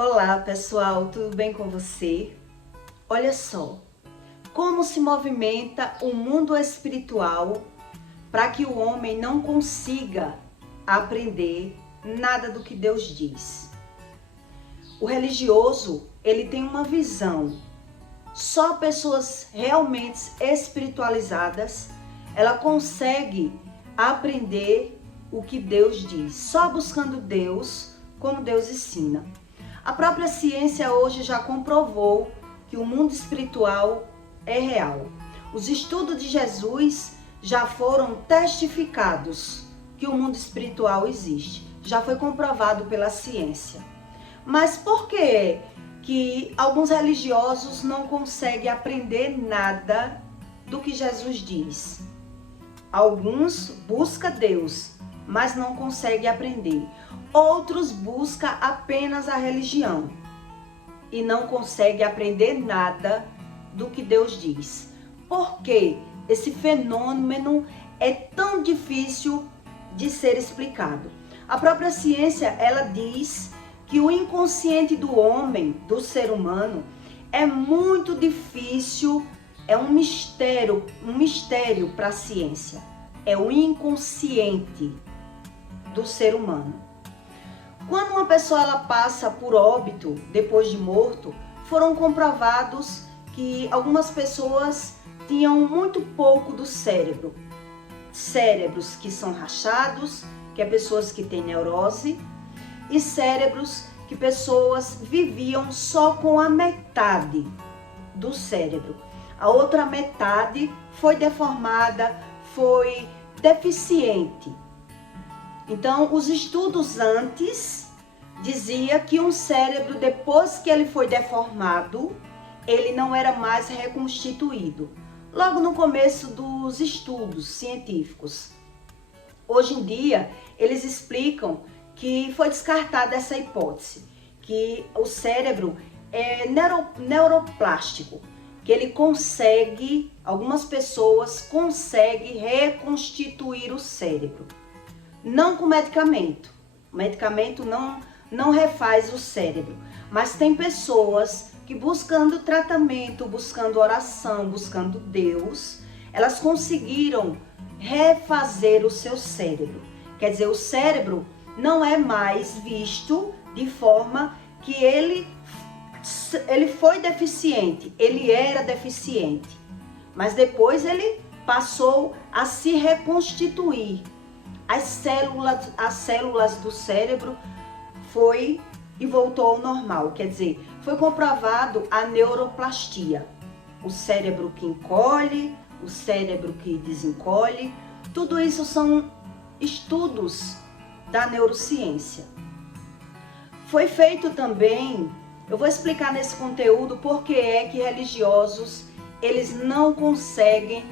Olá pessoal, tudo bem com você? Olha só, como se movimenta o mundo espiritual para que o homem não consiga aprender nada do que Deus diz. O religioso, ele tem uma visão. Só pessoas realmente espiritualizadas, ela consegue aprender o que Deus diz, só buscando Deus como Deus ensina. A própria ciência hoje já comprovou que o mundo espiritual é real. Os estudos de Jesus já foram testificados que o mundo espiritual existe. Já foi comprovado pela ciência. Mas por que alguns religiosos não conseguem aprender nada do que Jesus diz? Alguns buscam Deus, mas não conseguem aprender. Outros buscam apenas a religião e não conseguem aprender nada do que Deus diz. Por que esse fenômeno é tão difícil de ser explicado? A própria ciência, ela diz que o inconsciente do homem, do ser humano, é muito difícil, é um mistério para a ciência. É o inconsciente do ser humano. Quando uma pessoa ela passa por óbito depois de morto, foram comprovados que algumas pessoas tinham muito pouco do cérebro. Cérebros que são rachados, que é pessoas que têm neurose, e cérebros que pessoas viviam só com a metade do cérebro. A outra metade foi deformada, foi deficiente. Então, os estudos antes dizia que um cérebro, depois que ele foi deformado, ele não era mais reconstituído. Logo no começo dos estudos científicos. Hoje em dia, eles explicam que foi descartada essa hipótese, que o cérebro é neuroplástico, que ele consegue, algumas pessoas conseguem reconstituir o cérebro. Não com medicamento. O medicamento não refaz o cérebro. Mas tem pessoas que buscando tratamento, buscando oração, buscando Deus, elas conseguiram refazer o seu cérebro. Quer dizer, o cérebro não é mais visto de forma que ele foi deficiente. Ele era deficiente. Mas depois ele passou a se reconstituir. As células do cérebro foi e voltou ao normal. Quer dizer, foi comprovado a neuroplastia. O cérebro que encolhe, o cérebro que desencolhe. Tudo isso são estudos da neurociência. Foi feito também, eu vou explicar nesse conteúdo por que é que religiosos, eles não conseguem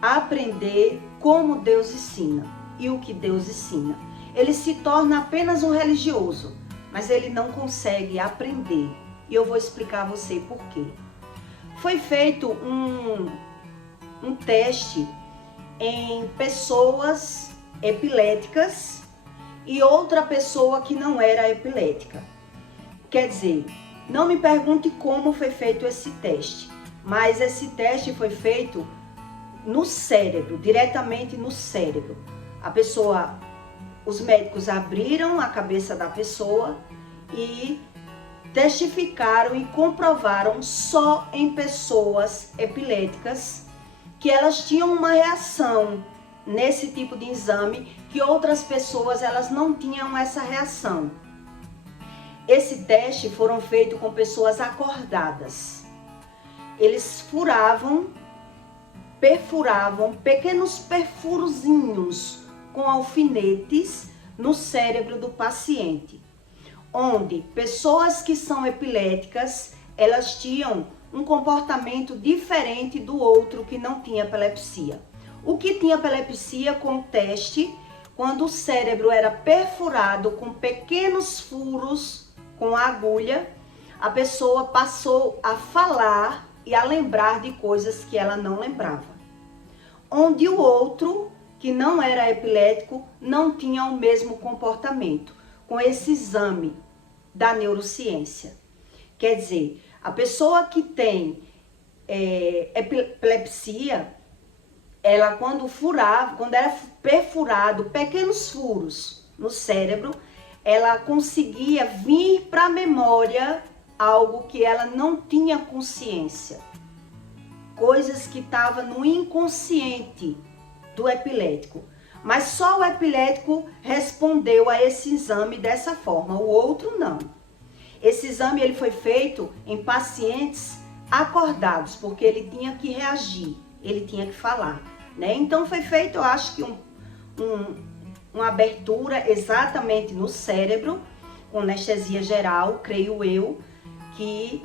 aprender como Deus ensina. E o que Deus ensina. Ele se torna apenas um religioso, mas ele não consegue aprender. E eu vou explicar a você por quê. Foi feito um teste em pessoas epiléticas e outra pessoa que não era epilética. Quer dizer, não me pergunte como foi feito esse teste, mas esse teste foi feito no cérebro, diretamente no cérebro. Os médicos abriram a cabeça da pessoa e testificaram e comprovaram só em pessoas epiléticas que elas tinham uma reação nesse tipo de exame que outras pessoas elas não tinham essa reação. Esse teste foram feito com pessoas acordadas. Eles perfuravam pequenos perfurozinhos com alfinetes no cérebro do paciente, onde pessoas que são epiléticas, elas tinham um comportamento diferente do outro que não tinha epilepsia. O que tinha epilepsia, com o teste, quando o cérebro era perfurado com pequenos furos com a agulha, a pessoa passou a falar e a lembrar de coisas que ela não lembrava. Onde o outro, que não era epilético, não tinha o mesmo comportamento. Com esse exame da neurociência. Quer dizer, a pessoa que tem epilepsia, ela quando era perfurado pequenos furos no cérebro, ela conseguia vir para a memória algo que ela não tinha consciência. Coisas que estavam no inconsciente do epilético. Mas só o epilético respondeu a esse exame dessa forma, o outro não. Esse exame ele foi feito em pacientes acordados, porque ele tinha que reagir, ele tinha que falar, né? Então foi feito, eu acho que uma abertura exatamente no cérebro, com anestesia geral, creio eu, que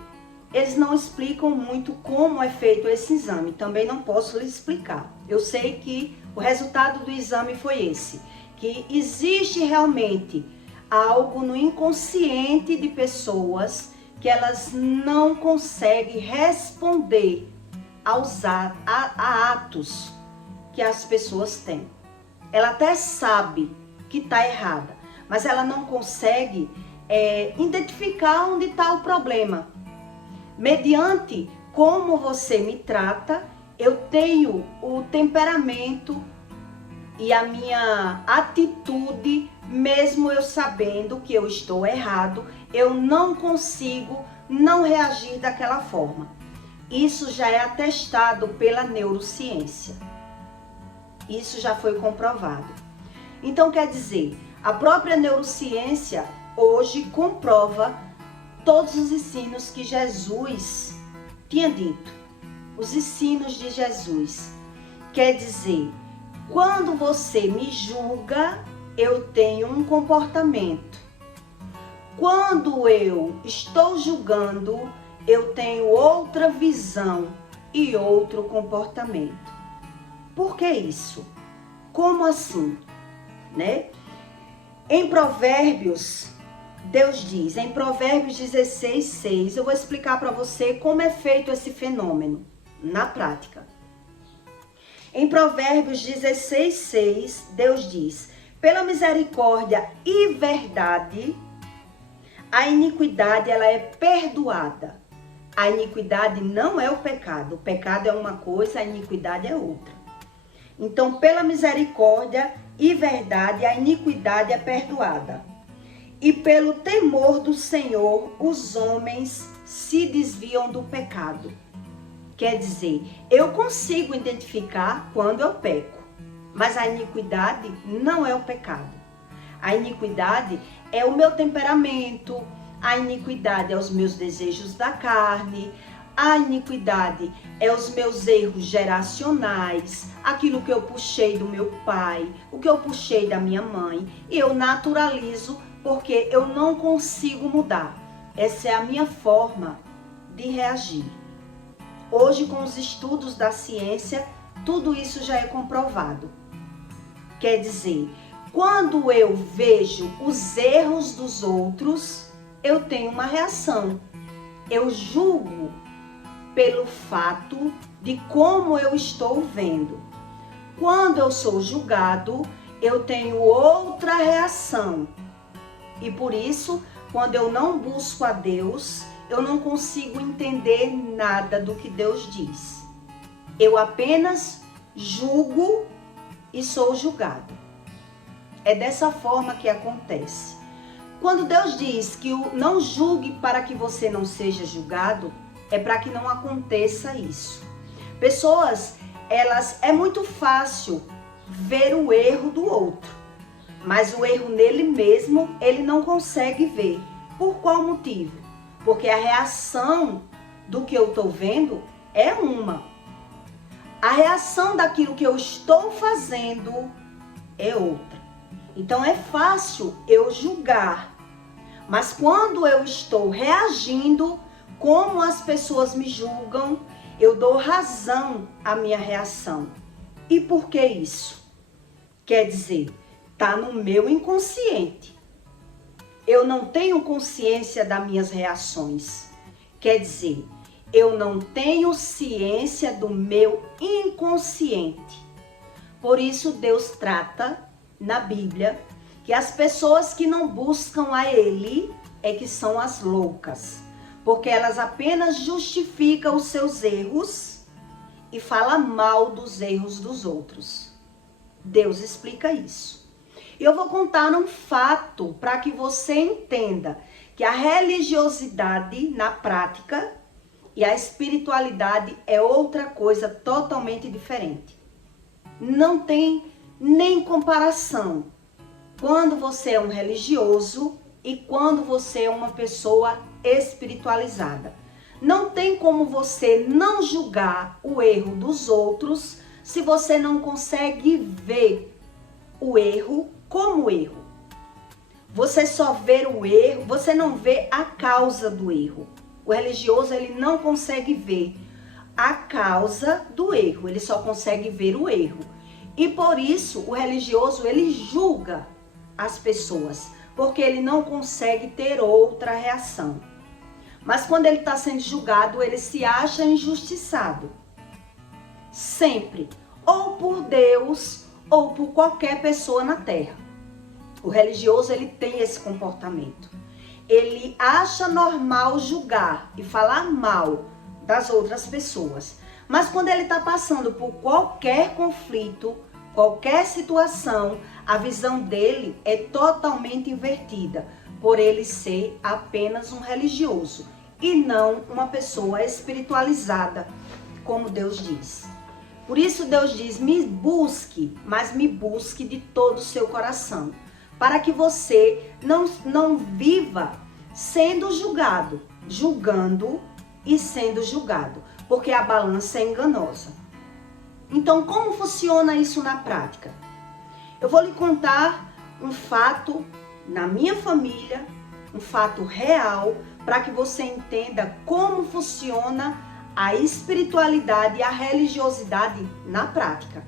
eles não explicam muito como é feito esse exame, também não posso lhe explicar. Eu sei que o resultado do exame foi esse, que existe realmente algo no inconsciente de pessoas que elas não conseguem responder a atos que as pessoas têm. Ela até sabe que está errada, mas ela não consegue identificar onde está o problema. Mediante como você me trata, eu tenho o temperamento e a minha atitude, mesmo eu sabendo que eu estou errado, eu não consigo não reagir daquela forma. Isso já é atestado pela neurociência. Isso já foi comprovado. Então, quer dizer, a própria neurociência hoje comprova todos os ensinos que Jesus tinha dito. Os ensinos de Jesus. Quer dizer, quando você me julga, eu tenho um comportamento. Quando eu estou julgando, eu tenho outra visão e outro comportamento. Por que isso? Como assim? Né? Em Provérbios, Deus diz, em Provérbios 16:6, eu vou explicar para você como é feito esse fenômeno na prática. Em Provérbios 16:6, Deus diz, pela misericórdia e verdade, a iniquidade ela é perdoada. A iniquidade não é o pecado é uma coisa, a iniquidade é outra. Então, pela misericórdia e verdade, a iniquidade é perdoada. E pelo temor do Senhor, os homens se desviam do pecado. Quer dizer, eu consigo identificar quando eu peco, mas a iniquidade não é o pecado. A iniquidade é o meu temperamento, a iniquidade é os meus desejos da carne, a iniquidade é os meus erros geracionais, aquilo que eu puxei do meu pai, o que eu puxei da minha mãe, e eu naturalizo porque eu não consigo mudar. Essa é a minha forma de reagir. Hoje, com os estudos da ciência, tudo isso já é comprovado. Quer dizer, quando eu vejo os erros dos outros, eu tenho uma reação. Eu julgo pelo fato de como eu estou vendo. Quando eu sou julgado, eu tenho outra reação. E por isso, quando eu não busco a Deus, eu não consigo entender nada do que Deus diz. Eu apenas julgo e sou julgado. É dessa forma que acontece. Quando Deus diz que não julgue para que você não seja julgado, é para que não aconteça isso. Pessoas, é muito fácil ver o erro do outro, mas o erro nele mesmo, ele não consegue ver. Por qual motivo? Porque a reação do que eu estou vendo é uma. A reação daquilo que eu estou fazendo é outra. Então é fácil eu julgar, mas quando eu estou reagindo, como as pessoas me julgam, eu dou razão à minha reação. E por que isso? Quer dizer, está no meu inconsciente. Eu não tenho consciência das minhas reações. Quer dizer, eu não tenho ciência do meu inconsciente. Por isso Deus trata na Bíblia que as pessoas que não buscam a Ele, é que são as loucas, porque elas apenas justificam os seus erros e falam mal dos erros dos outros. Deus explica isso. E eu vou contar um fato para que você entenda que a religiosidade na prática e a espiritualidade é outra coisa totalmente diferente. Não tem nem comparação quando você é um religioso e quando você é uma pessoa espiritualizada. Não tem como você não julgar o erro dos outros se você não consegue ver o erro como erro. Você só vê o erro, você não vê a causa do erro. O religioso, ele não consegue ver a causa do erro, ele só consegue ver o erro. E por isso, o religioso, ele julga as pessoas, porque ele não consegue ter outra reação. Mas quando ele está sendo julgado, ele se acha injustiçado. Sempre. Ou por Deus, ou por qualquer pessoa na terra. O religioso, ele tem esse comportamento. Ele acha normal julgar e falar mal das outras pessoas. Mas quando ele está passando por qualquer conflito, qualquer situação, a visão dele é totalmente invertida, por ele ser apenas um religioso e não uma pessoa espiritualizada, como Deus diz. Por isso Deus diz, me busque, mas me busque de todo o seu coração, para que você não viva sendo julgado, julgando e sendo julgado, porque a balança é enganosa. Então, como funciona isso na prática? Eu vou lhe contar um fato na minha família, um fato real, para que você entenda como funciona a espiritualidade e a religiosidade na prática.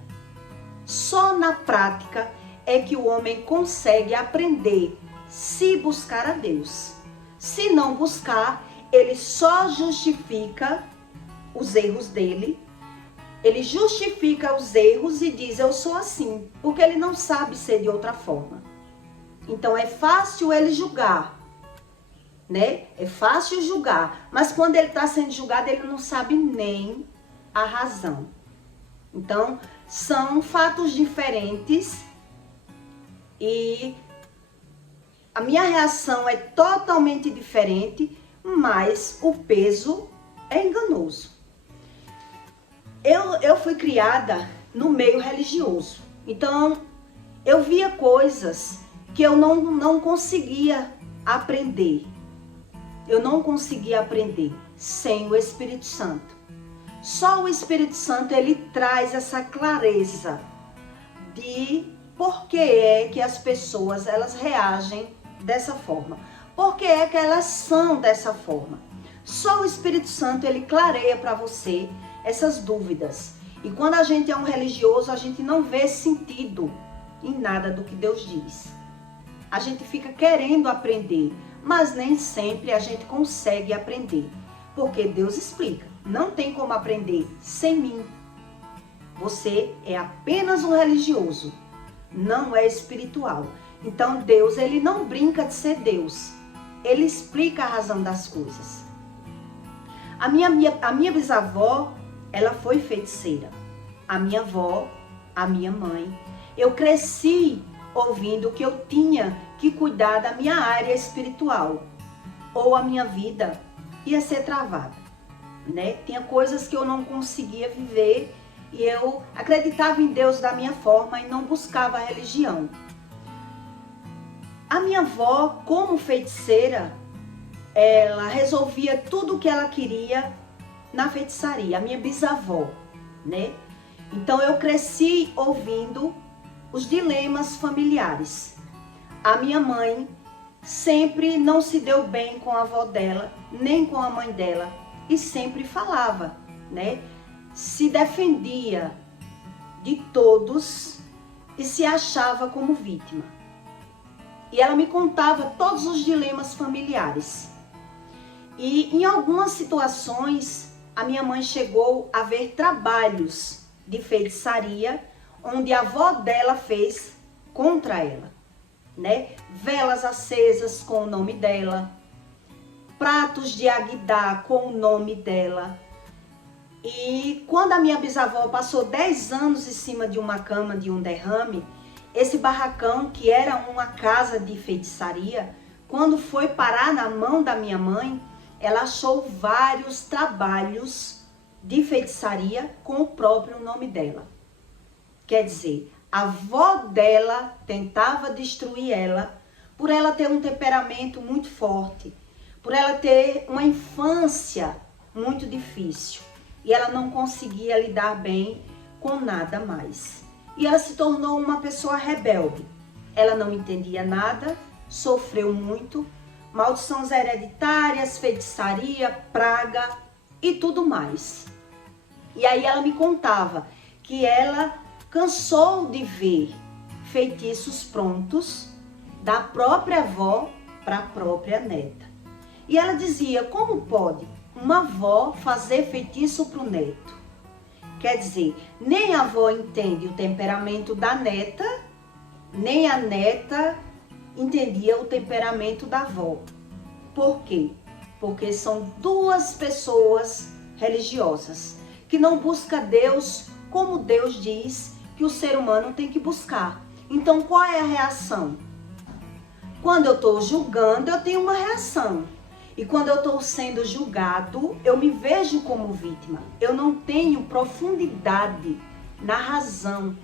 Só na prática é que o homem consegue aprender se buscar a Deus. Se não buscar, ele só justifica os erros dele. Ele justifica os erros e diz, eu sou assim, porque ele não sabe ser de outra forma. Então é fácil ele julgar, né? É fácil julgar, mas quando ele está sendo julgado, ele não sabe nem a razão. Então, são fatos diferentes e a minha reação é totalmente diferente, mas o peso é enganoso. Eu fui criada no meio religioso, então eu via coisas que eu não conseguia aprender. Eu não conseguia aprender sem o Espírito Santo. Só o Espírito Santo, ele traz essa clareza de por que é que as pessoas, elas reagem dessa forma. Por que é que elas são dessa forma. Só o Espírito Santo, ele clareia para você essas dúvidas. E quando a gente é um religioso, a gente não vê sentido em nada do que Deus diz. A gente fica querendo aprender, mas nem sempre a gente consegue aprender. Porque Deus explica, não tem como aprender sem mim. Você é apenas um religioso, não é espiritual. Então Deus, ele não brinca de ser Deus. Ele explica a razão das coisas. A minha bisavó, ela foi feiticeira. A minha avó, a minha mãe. Eu cresci ouvindo que eu tinha que cuidar da minha área espiritual, ou a minha vida ia ser travada, né? Tinha coisas que eu não conseguia viver e eu acreditava em Deus da minha forma e não buscava a religião. A minha avó, como feiticeira, ela resolvia tudo o que ela queria na feitiçaria, a minha bisavó, né? Então eu cresci ouvindo os dilemas familiares. A minha mãe sempre não se deu bem com a avó dela, nem com a mãe dela, e sempre falava, né? Se defendia de todos e se achava como vítima. E ela me contava todos os dilemas familiares. E em algumas situações, a minha mãe chegou a ver trabalhos de feitiçaria, onde a avó dela fez contra ela, né? Velas acesas com o nome dela, pratos de Agdá com o nome dela. E quando a minha bisavó passou 10 anos em cima de uma cama de um derrame, esse barracão, que era uma casa de feitiçaria, quando foi parar na mão da minha mãe, ela achou vários trabalhos de feitiçaria com o próprio nome dela. Quer dizer, a avó dela tentava destruir ela por ela ter um temperamento muito forte, por ela ter uma infância muito difícil. E ela não conseguia lidar bem com nada mais. E ela se tornou uma pessoa rebelde. Ela não entendia nada, sofreu muito, maldições hereditárias, feitiçaria, praga e tudo mais. E aí ela me contava que ela cansou de ver feitiços prontos da própria avó para a própria neta. E ela dizia, como pode uma avó fazer feitiço para o neto? Quer dizer, nem a avó entende o temperamento da neta, nem a neta entendia o temperamento da avó. Por quê? Porque são duas pessoas religiosas que não buscam Deus como Deus diz que o ser humano tem que buscar. Então, qual é a reação? Quando eu estou julgando, eu tenho uma reação. E quando eu estou sendo julgado, eu me vejo como vítima. Eu não tenho profundidade na razão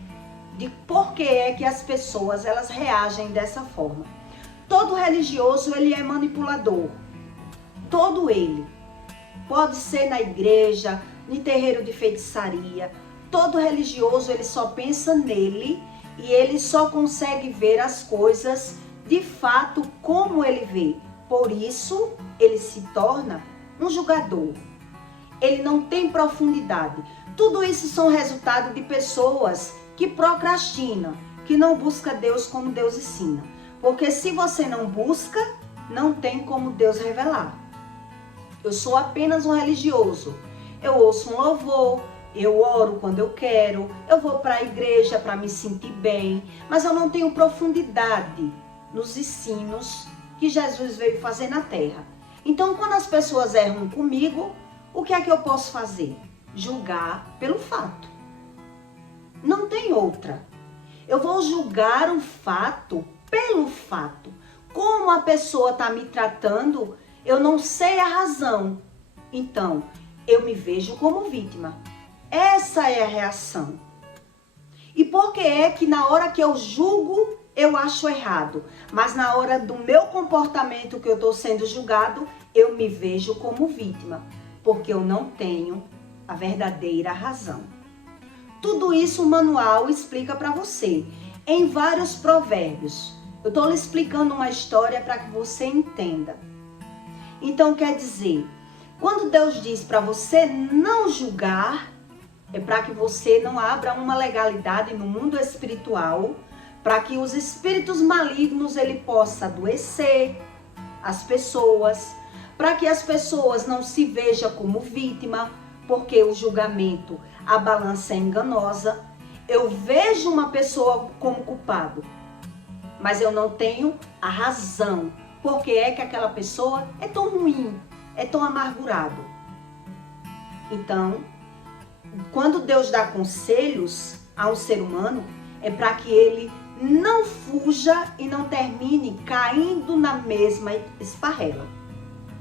de por que é que as pessoas elas reagem dessa forma. Todo religioso ele é manipulador. Todo ele. Pode ser na igreja, no terreiro de feitiçaria. Todo religioso ele só pensa nele e ele só consegue ver as coisas de fato como ele vê. Por isso, ele se torna um julgador. Ele não tem profundidade. Tudo isso são resultado de pessoas que procrastinam, que não buscam Deus como Deus ensina. Porque se você não busca, não tem como Deus revelar. Eu sou apenas um religioso. Eu ouço um louvor, eu oro quando eu quero, eu vou para a igreja para me sentir bem, mas eu não tenho profundidade nos ensinos que Jesus veio fazer na terra. Então, quando as pessoas erram comigo, o que é que eu posso fazer? Julgar pelo fato. Não tem outra. Eu vou julgar o fato pelo fato. Como a pessoa está me tratando, eu não sei a razão. Então, eu me vejo como vítima. Essa é a reação. E por que é que na hora que eu julgo, eu acho errado, mas na hora do meu comportamento que eu estou sendo julgado, eu me vejo como vítima, porque eu não tenho a verdadeira razão. Tudo isso o manual explica para você, em vários provérbios. Eu estou lhe explicando uma história para que você entenda. Então quer dizer, quando Deus diz para você não julgar, é para que você não abra uma legalidade no mundo espiritual, para que os espíritos malignos ele possa adoecer as pessoas, para que as pessoas não se vejam como vítima, porque o julgamento, a balança é enganosa. Eu vejo uma pessoa como culpado, mas eu não tenho a razão, porque é que aquela pessoa é tão ruim, é tão amargurado. Então, quando Deus dá conselhos a um ser humano, é para que ele não fuja e não termine caindo na mesma esparrela.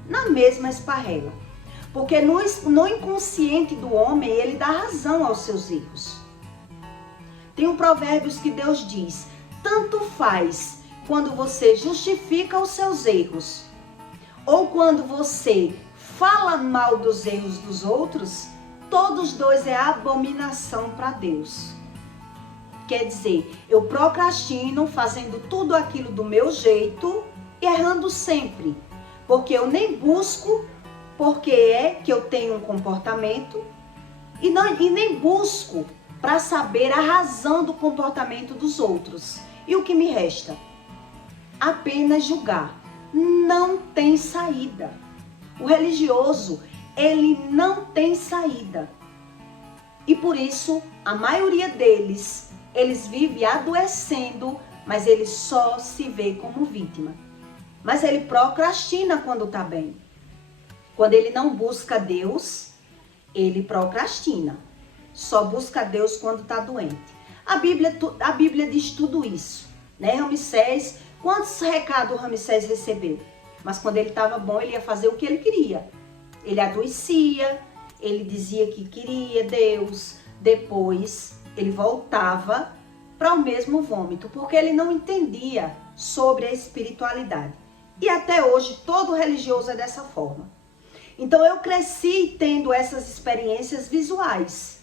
Na mesma esparrela. Porque no inconsciente do homem, ele dá razão aos seus erros. Tem um provérbios que Deus diz, tanto faz quando você justifica os seus erros, ou quando você fala mal dos erros dos outros, todos dois é abominação para Deus. Quer dizer, eu procrastino fazendo tudo aquilo do meu jeito, errando sempre. Porque eu nem busco, porque é que eu tenho um comportamento, e nem busco para saber a razão do comportamento dos outros. E o que me resta? Apenas julgar. Não tem saída. O religioso, ele não tem saída. E por isso, a maioria deles, eles vivem adoecendo, mas ele só se vê como vítima. Mas ele procrastina quando está bem. Quando ele não busca Deus, ele procrastina. Só busca Deus quando está doente. A Bíblia diz tudo isso, né? Ramsés, quantos recados Ramsés recebeu? Mas quando ele estava bom, ele ia fazer o que ele queria. Ele adoecia, ele dizia que queria Deus, depois ele voltava para o mesmo vômito, porque ele não entendia sobre a espiritualidade. E até hoje todo religioso é dessa forma. Então eu cresci tendo essas experiências visuais.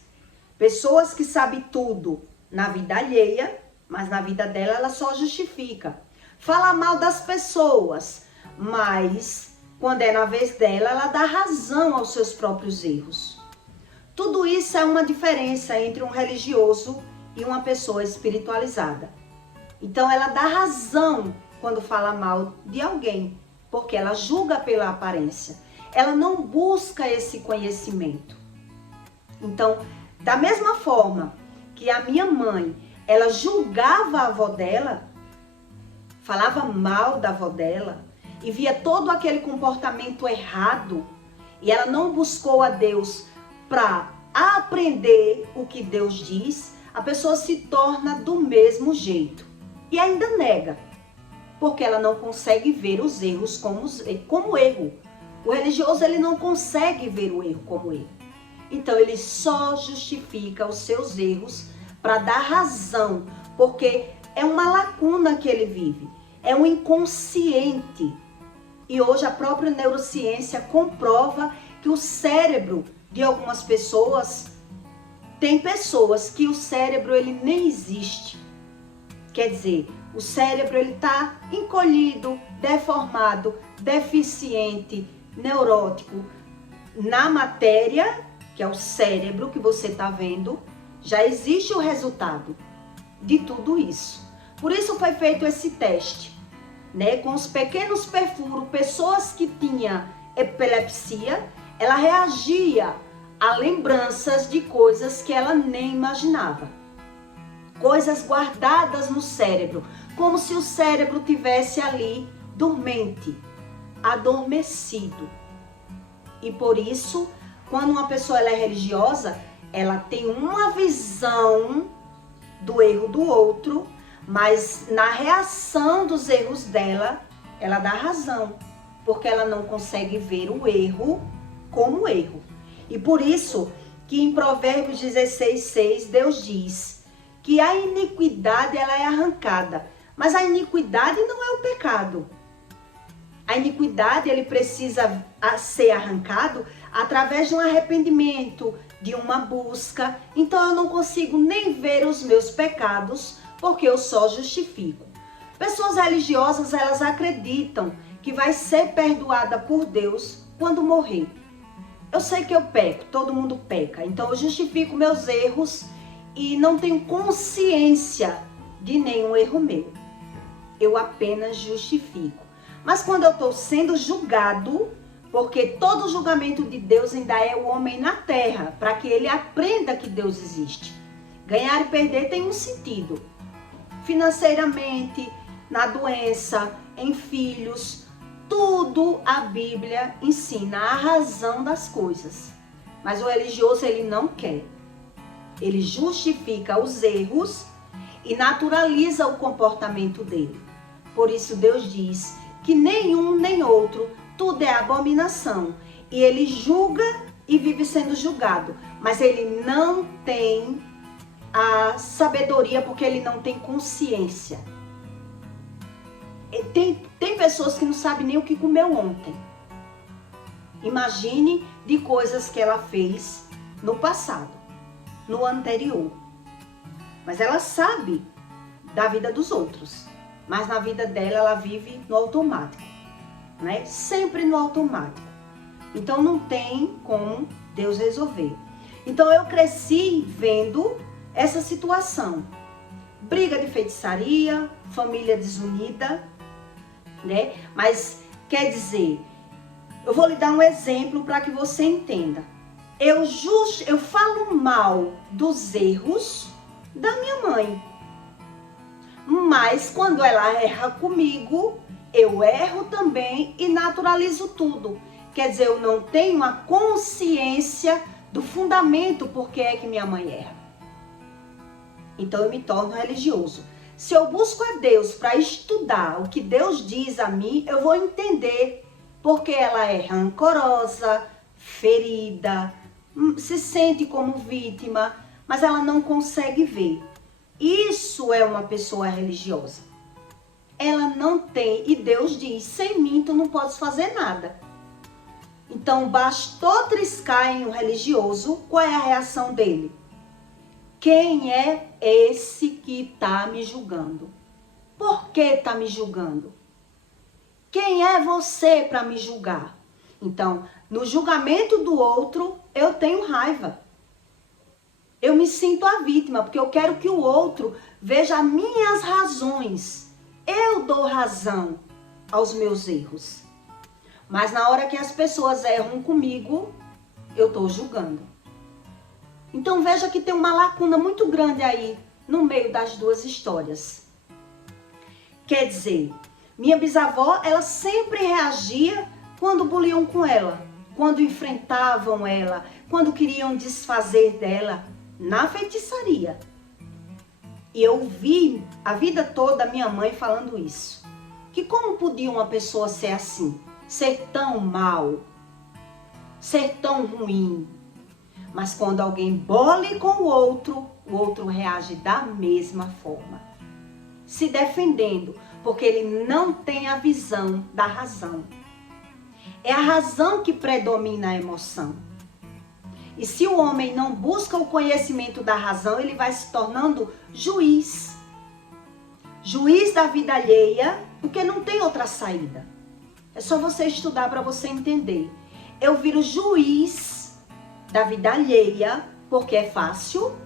Pessoas que sabem tudo na vida alheia, mas na vida dela ela só justifica. Fala mal das pessoas, mas quando é na vez dela, ela dá razão aos seus próprios erros. Tudo isso é uma diferença entre um religioso e uma pessoa espiritualizada. Então ela dá razão quando fala mal de alguém, porque ela julga pela aparência. Ela não busca esse conhecimento. Então, da mesma forma que a minha mãe, ela julgava a avó dela, falava mal da avó dela e via todo aquele comportamento errado, e ela não buscou a Deus para aprender o que Deus diz, a pessoa se torna do mesmo jeito e ainda nega, porque ela não consegue ver os erros como erro. O religioso, ele não consegue ver o erro como erro. Então ele só justifica os seus erros para dar razão, porque é uma lacuna que ele vive, é um inconsciente. E hoje a própria neurociência comprova que o cérebro de algumas pessoas, tem pessoas que o cérebro ele nem existe. Quer dizer, o cérebro ele está encolhido, deformado, deficiente, neurótico. Na matéria, que é o cérebro que você está vendo, já existe o resultado de tudo isso. Por isso foi feito esse teste, né? Com os pequenos perfuros, pessoas que tinham epilepsia, ela reagia a lembranças de coisas que ela nem imaginava. Coisas guardadas no cérebro, como se o cérebro tivesse ali dormente, adormecido. E por isso, quando uma pessoa ela é religiosa, ela tem uma visão do erro do outro, mas na reação dos erros dela, ela dá razão, porque ela não consegue ver o erro como erro. E por isso que em Provérbios 16:6 Deus diz que a iniquidade ela é arrancada, mas a iniquidade não é o pecado. A iniquidade ele precisa ser arrancado através de um arrependimento, de uma busca. Então eu não consigo nem ver os meus pecados, porque eu só justifico. Pessoas religiosas, elas acreditam que vai ser perdoada por Deus quando morrer. Eu sei que eu peco, todo mundo peca, então eu justifico meus erros e não tenho consciência de nenhum erro meu. Eu apenas justifico. Mas quando eu estou sendo julgado, porque todo julgamento de Deus ainda é o homem na terra, para que ele aprenda que Deus existe. Ganhar e perder tem um sentido. Financeiramente, na doença, em filhos, tudo a Bíblia ensina a razão das coisas. Mas o religioso ele não quer. Ele justifica os erros e naturaliza o comportamento dele. Por isso Deus diz que nenhum nem outro, tudo é abominação. E ele julga e vive sendo julgado. Mas ele não tem a sabedoria porque ele não tem consciência. Tem pessoas que não sabem nem o que comeu ontem. Imagine de coisas que ela fez no passado, no anterior. Mas ela sabe da vida dos outros. Mas na vida dela, ela vive no automático, né? Sempre no automático. Então não tem como Deus resolver. Então eu cresci vendo essa situação. Briga de feitiçaria, família desunida, né? Mas quer dizer, eu vou lhe dar um exemplo para que você entenda. Eu falo mal dos erros da minha mãe. Mas quando ela erra comigo, eu erro também e naturalizo tudo. quer dizer, eu não tenho a consciência do fundamento por que é que minha mãe erra. Então eu me torno religioso. Se eu busco a Deus para estudar o que Deus diz a mim, eu vou entender porque ela é rancorosa, ferida, se sente como vítima, mas ela não consegue ver. Isso é uma pessoa religiosa. Ela não tem, e Deus diz, sem mim tu não podes fazer nada. Então bastou triscar em um religioso, qual é a reação dele? Quem é esse que está me julgando? Por que está me julgando? Quem é você para me julgar? Então, no julgamento do outro, eu tenho raiva. Eu me sinto a vítima, porque eu quero que o outro veja minhas razões. Eu dou razão aos meus erros. Mas na hora que as pessoas erram comigo, eu estou julgando. Então veja que tem uma lacuna muito grande aí no meio das duas histórias. Quer dizer, minha bisavó, ela sempre reagia quando buliam com ela, quando enfrentavam ela, quando queriam desfazer dela na feitiçaria. E eu vi a vida toda minha mãe falando isso. Que como podia uma pessoa ser assim? Ser tão mal? Ser tão ruim? Mas quando alguém bole com o outro reage da mesma forma. Se defendendo, porque ele não tem a visão da razão. É a razão que predomina a emoção. E se o homem não busca o conhecimento da razão, ele vai se tornando juiz. Juiz da vida alheia, porque não tem outra saída. É só você estudar para você entender. Eu viro juiz da vida alheia, porque é fácil,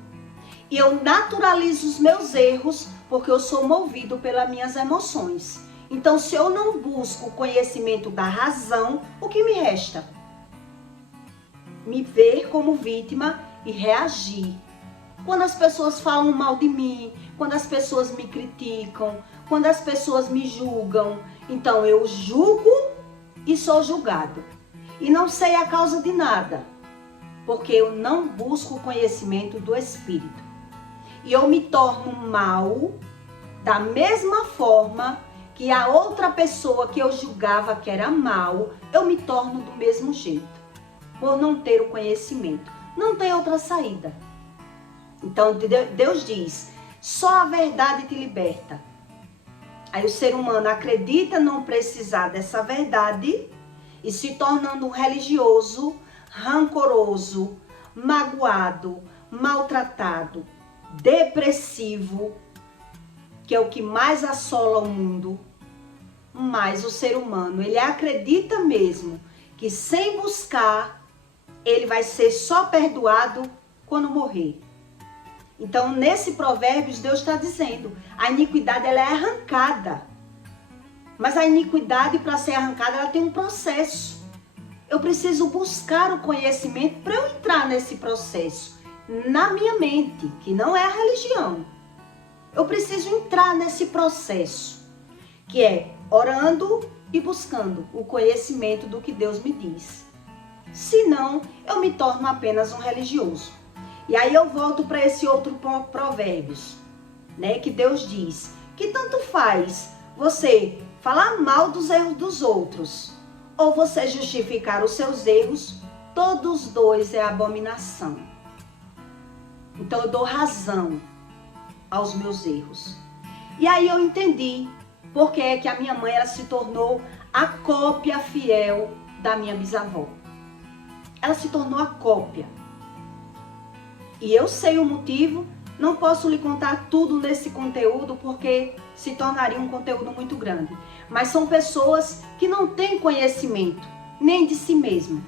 e eu naturalizo os meus erros, porque eu sou movido pelas minhas emoções. Então, se eu não busco o conhecimento da razão, o que me resta? Me ver como vítima e reagir. Quando as pessoas falam mal de mim, quando as pessoas me criticam, quando as pessoas me julgam, então eu julgo e sou julgado. E não sei a causa de nada, porque eu não busco o conhecimento do Espírito. E eu me torno mal da mesma forma que a outra pessoa que eu julgava que era mal, eu me torno do mesmo jeito, por não ter o conhecimento. Não tem outra saída. Então Deus diz, só a verdade te liberta. Aí o ser humano acredita não precisar dessa verdade e se tornando um religioso, rancoroso, magoado, maltratado, depressivo, que é o que mais assola o mundo. Mas o ser humano, ele acredita mesmo que sem buscar, ele vai ser só perdoado quando morrer. Então, nesse Provérbios, Deus está dizendo, a iniquidade ela é arrancada. Mas a iniquidade, para ser arrancada, ela tem um processo. Eu preciso buscar o conhecimento para eu entrar nesse processo. Na minha mente, que não é a religião. Eu preciso entrar nesse processo, que é orando e buscando o conhecimento do que Deus me diz. Senão, eu me torno apenas um religioso. E aí eu volto para esse outro Provérbios, né? Que Deus diz que tanto faz você falar mal dos erros dos outros ou você justificar os seus erros, todos dois é abominação. Então eu dou razão aos meus erros. E aí eu entendi porque é que a minha mãe ela se tornou a cópia fiel da minha bisavó. Ela se tornou a cópia. E eu sei o motivo, não posso lhe contar tudo nesse conteúdo porque se tornaria um conteúdo muito grande. Mas são pessoas que não têm conhecimento, nem de si mesmo.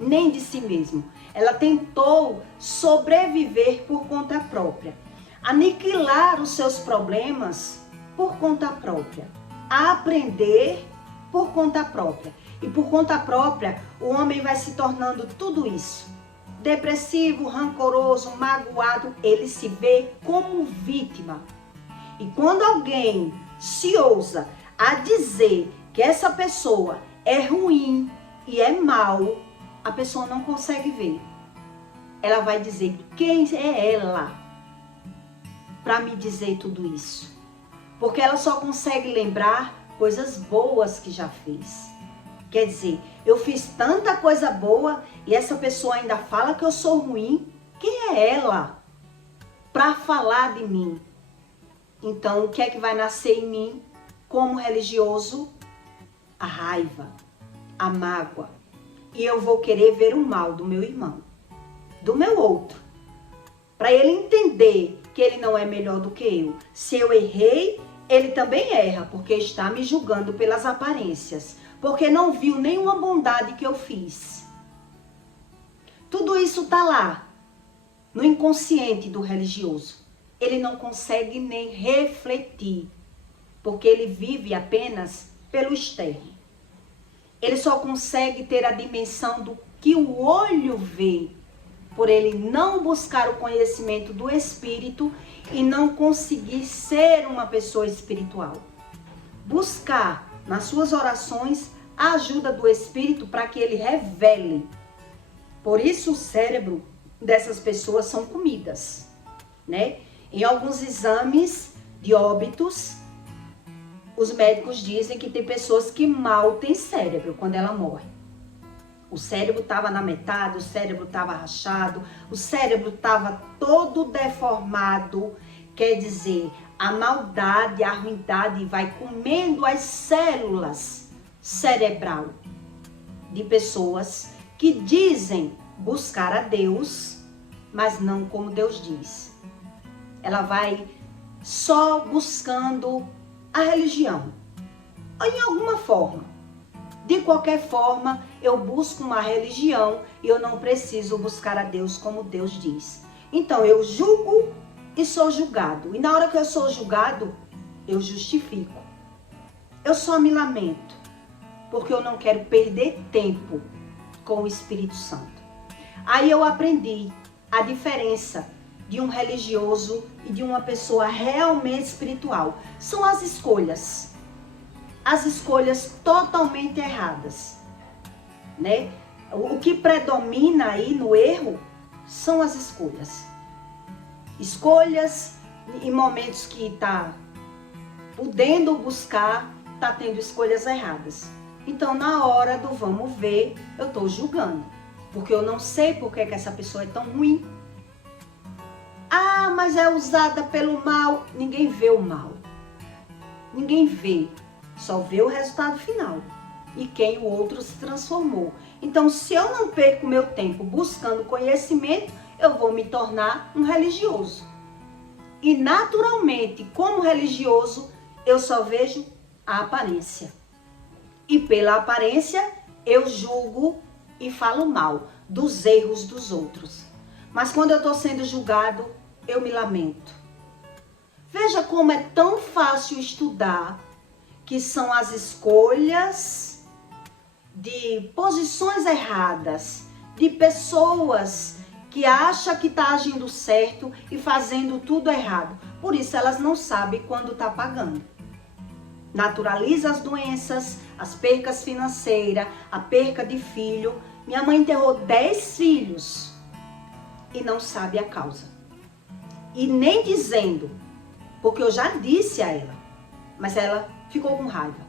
Nem de si mesmo. Ela tentou sobreviver por conta própria. Aniquilar os seus problemas por conta própria. Aprender por conta própria. E por conta própria, o homem vai se tornando tudo isso. Depressivo, rancoroso, magoado, ele se vê como vítima. E quando alguém se ousa a dizer que essa pessoa é ruim, que é mal, a pessoa não consegue ver. Ela vai dizer, quem é ela para me dizer tudo isso? Porque ela só consegue lembrar coisas boas que já fez. Quer dizer, eu fiz tanta coisa boa e essa pessoa ainda fala que eu sou ruim. Quem é ela para falar de mim? Então, o que é que vai nascer em mim como religioso? A raiva, a mágoa. E eu vou querer ver o mal do meu irmão, do meu outro, para ele entender que ele não é melhor do que eu. Se eu errei, ele também erra, porque está me julgando pelas aparências, porque não viu nenhuma bondade que eu fiz. Tudo isso está lá, no inconsciente do religioso. Ele não consegue nem refletir, porque ele vive apenas pelo externo. Ele só consegue ter a dimensão do que o olho vê, por ele não buscar o conhecimento do Espírito e não conseguir ser uma pessoa espiritual. Buscar nas suas orações a ajuda do Espírito para que ele revele. Por isso o cérebro dessas pessoas são comidas, né? Em alguns exames de óbitos, os médicos dizem que tem pessoas que mal têm cérebro quando ela morre. O cérebro estava na metade, o cérebro estava rachado, o cérebro estava todo deformado. Quer dizer, a maldade, a ruindade vai comendo as células cerebral de pessoas que dizem buscar a Deus, mas não como Deus diz. Ela vai só buscando a religião, em alguma forma. De qualquer forma, eu busco uma religião e eu não preciso buscar a Deus como Deus diz. Então, eu julgo e sou julgado. E na hora que eu sou julgado, eu justifico. Eu só me lamento, porque eu não quero perder tempo com o Espírito Santo. Aí eu aprendi a diferença de um religioso e de uma pessoa realmente espiritual. São as escolhas. As escolhas totalmente erradas, né? O que predomina aí no erro são as escolhas. Escolhas em momentos que está podendo buscar, está tendo escolhas erradas. Então, na hora do vamos ver, eu estou julgando. Porque eu não sei por que essa pessoa é tão ruim. Ah, mas é usada pelo mal. Ninguém vê o mal. Ninguém vê. Só vê o resultado final. E quem o outro se transformou. Então, se eu não perco meu tempo buscando conhecimento, eu vou me tornar um religioso. E naturalmente, como religioso, eu só vejo a aparência. E pela aparência, eu julgo e falo mal dos erros dos outros. Mas quando eu estou sendo julgado, eu me lamento. Veja como é tão fácil estudar, que são as escolhas de posições erradas, de pessoas que acham que está agindo certo e fazendo tudo errado. Por isso elas não sabem quando está pagando. Naturaliza as doenças, as percas financeiras, a perca de filho. Minha mãe enterrou 10 filhos e não sabe a causa. E nem dizendo, porque eu já disse a ela, mas ela ficou com raiva.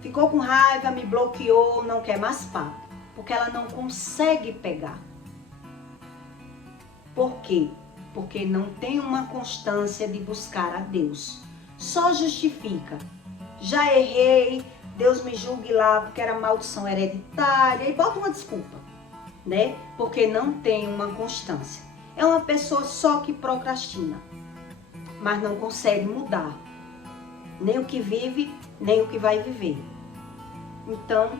Ficou com raiva, me bloqueou, não quer mais papo, porque ela não consegue pegar. Por quê? Porque não tem uma constância de buscar a Deus. Só justifica. Já errei, Deus me julgue lá porque era maldição hereditária e bota uma desculpa, né? Porque não tem uma constância. É uma pessoa só que procrastina, mas não consegue mudar. Nem o que vive, nem o que vai viver. Então,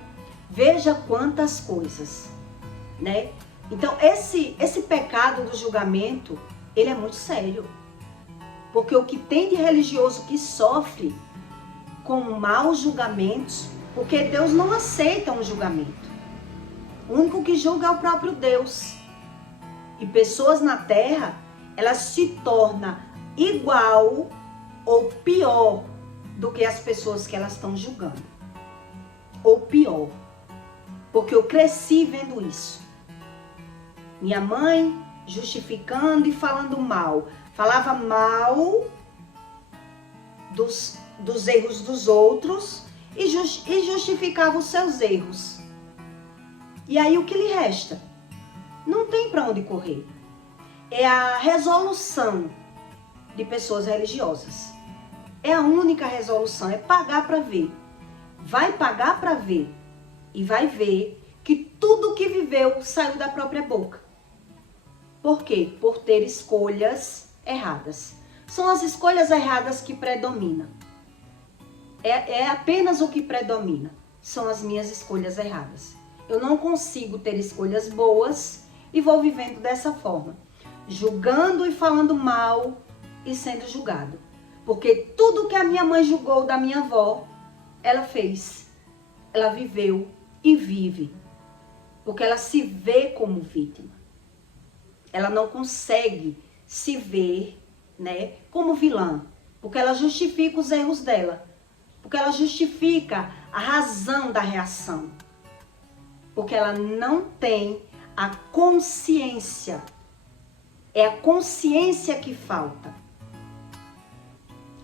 veja quantas coisas, né? Então, esse pecado do julgamento, ele é muito sério. Porque o que tem de religioso que sofre com maus julgamentos, porque Deus não aceita um julgamento. O único que julga é o próprio Deus. E pessoas na terra, elas se tornam igual ou pior do que as pessoas que elas estão julgando. Ou pior. porque eu cresci vendo isso. Minha mãe justificando e falando mal. Falava mal dos erros dos outros e justificava os seus erros. E aí o que lhe resta? Não tem para onde correr. É a resolução de pessoas religiosas. É a única resolução, é pagar para ver. Vai pagar para ver e vai ver que tudo que viveu saiu da própria boca. Por quê? Por ter escolhas erradas. São as escolhas erradas que predominam. É apenas o que predomina. São as minhas escolhas erradas. Eu não consigo ter escolhas boas e vou vivendo dessa forma. Julgando e falando mal e sendo julgado. Porque tudo que a minha mãe julgou da minha avó, ela fez. Ela viveu e vive. Porque ela se vê como vítima. Ela não consegue se ver, né, como vilã. Porque ela justifica os erros dela. Porque ela justifica a razão da reação. Porque ela não tem a consciência. É a consciência que falta.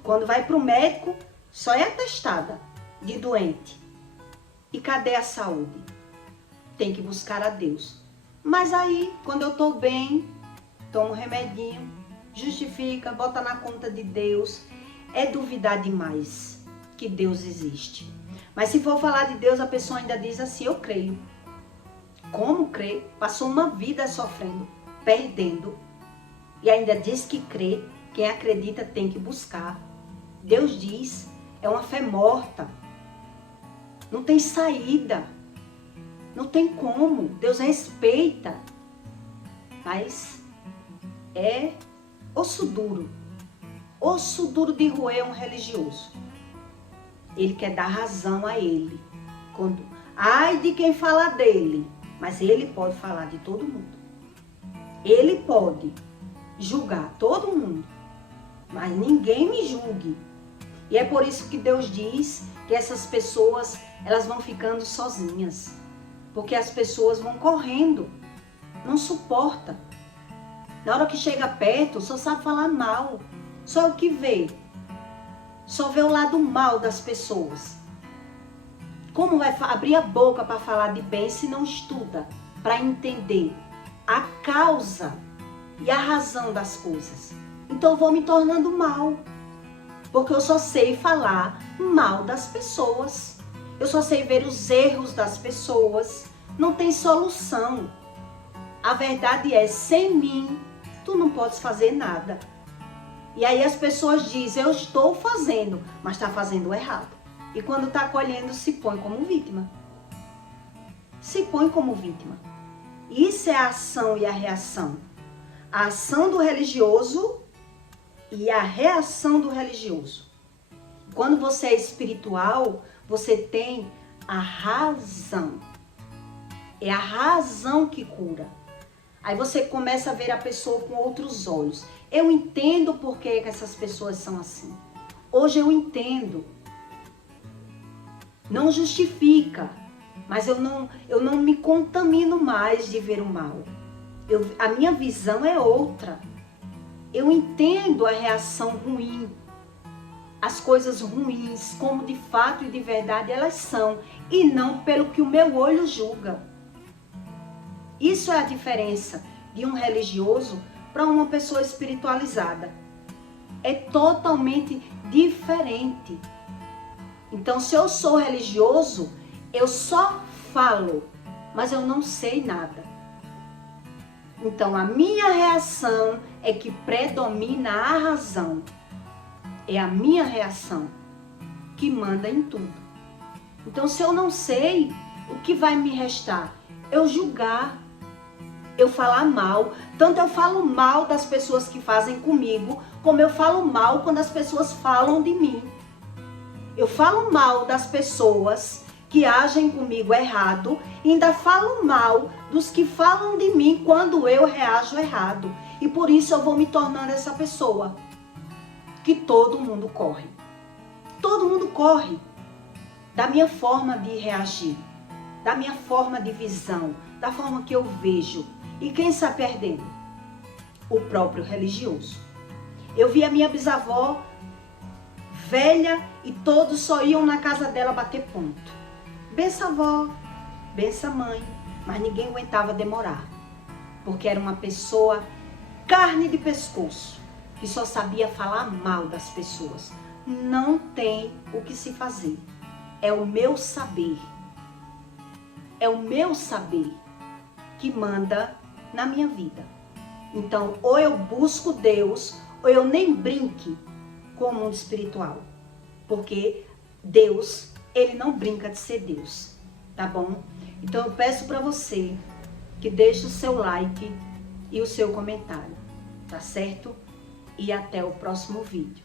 Quando vai para o médico, só é atestada de doente. E cadê a saúde? Tem que buscar a Deus. Mas aí, quando eu estou bem, tomo um remedinho, justifica, bota na conta de Deus. É duvidar demais que Deus existe. Mas se for falar de Deus, a pessoa ainda diz assim, eu creio. Como crer? Passou uma vida sofrendo, perdendo. E ainda diz que crê. Quem acredita tem que buscar. Deus diz, é uma fé morta. Não tem saída. Não tem como. Deus respeita. Mas é osso duro. Osso duro de roer um religioso. Ele quer dar razão a ele. Ai de quem fala dele. Mas ele pode falar de todo mundo. Ele pode julgar todo mundo. Mas ninguém me julgue. E é por isso que Deus diz que essas pessoas, elas vão ficando sozinhas. Porque as pessoas vão correndo. Não suporta. Na hora que chega perto, só sabe falar mal. Só é o que vê. Só vê o lado mal das pessoas. Como vai abrir a boca para falar de bem se não estuda? Para entender a causa e a razão das coisas. Então eu vou me tornando mal. Porque eu só sei falar mal das pessoas. Eu só sei ver os erros das pessoas. Não tem solução. A verdade é, sem mim, tu não podes fazer nada. E aí as pessoas dizem, eu estou fazendo, mas está fazendo errado. E quando está colhendo, se põe como vítima. Se põe como vítima. Isso é a ação e a reação. A ação do religioso e a reação do religioso. Quando você é espiritual, você tem a razão. É a razão que cura. Aí você começa a ver a pessoa com outros olhos. Eu entendo por que essas pessoas são assim. Hoje eu entendo. Não justifica, mas eu não me contamino mais de ver o mal. A minha visão é outra. Eu entendo a reação ruim, as coisas ruins, como de fato e de verdade elas são, e não pelo que o meu olho julga. Isso é a diferença de um religioso para uma pessoa espiritualizada. É totalmente diferente. Então, se eu sou religioso, eu só falo, mas eu não sei nada. Então, a minha reação é que predomina a razão. É a minha reação que manda em tudo. Então, se eu não sei, o que vai me restar? Eu julgar, eu falar mal. Tanto eu falo mal das pessoas que fazem comigo, como eu falo mal quando as pessoas falam de mim. Eu falo mal das pessoas que agem comigo errado e ainda falo mal dos que falam de mim quando eu reajo errado. E por isso eu vou me tornando essa pessoa que todo mundo corre. Todo mundo corre da minha forma de reagir. da minha forma de visão, da forma que eu vejo. E quem está perdendo? O próprio religioso. Eu vi a minha bisavó velha e todos só iam na casa dela bater ponto. Bença avó, bença mãe, mas ninguém aguentava demorar, porque era uma pessoa carne de pescoço, que só sabia falar mal das pessoas. Não tem o que se fazer. É o meu saber. É o meu saber que manda na minha vida. Então, ou eu busco Deus, ou eu nem brinque com o mundo espiritual. Porque Deus, ele não brinca de ser Deus, tá bom? Então, eu peço para você que deixe o seu like e o seu comentário, tá certo? E até o próximo vídeo.